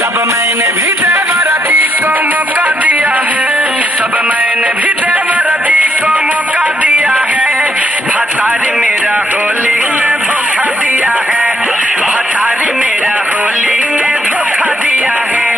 सब मैंने भी देवरा जी को मौका दिया है, सब मैंने भी देवरा जी को मौका दिया है। भतारी मेरा होली में धोखा दिया है, भतारी मेरा होली में धोखा दिया है।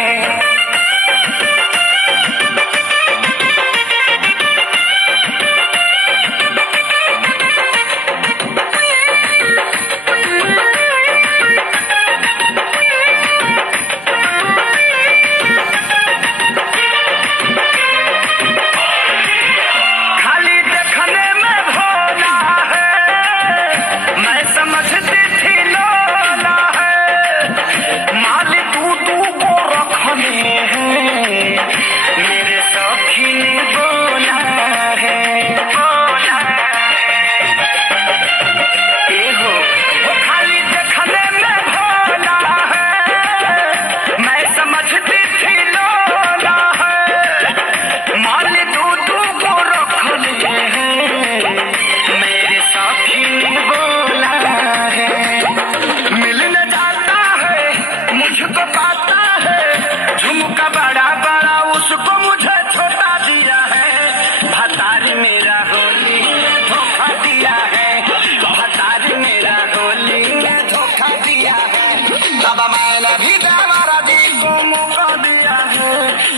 सब मैंने भी देवरा जी को मौका दिया है,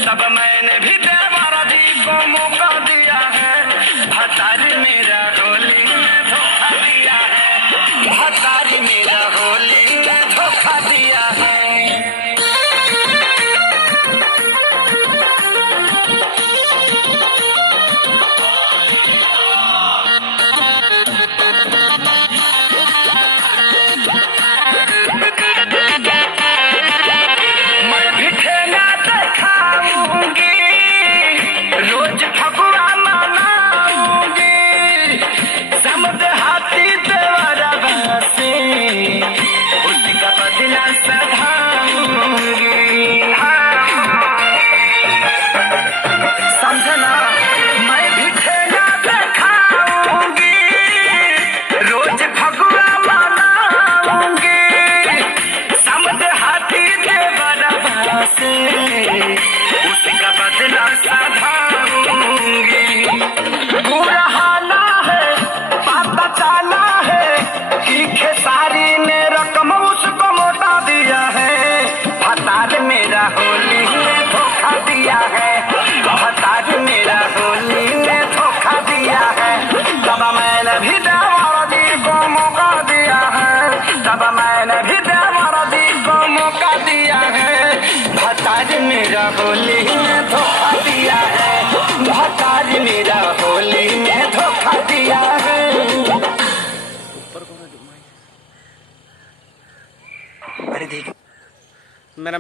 सब मैंने भी देवरा जी को मौका दिया है। भतारी मेरा होली में धोखा दिया है, भतारी मेरा होली में धोखा दिया है। उसका बदला साधारूंगी। बुरा हाना है, पता चला है कि खेसारी ने रकम उसको मोटा दिया है। भतार मेरा होली में धोखा दिया है, भतार मेरा होली में धोखा दिया है। सब मैंने भी देवरा जी को मौका दिया है, सब मैंने भी देवरा जी को मौका दिया है। भतारी मेरा होली में धोखा दिया है, भतारी मेरा होली में धोखा दिया है। अरे देख मेरा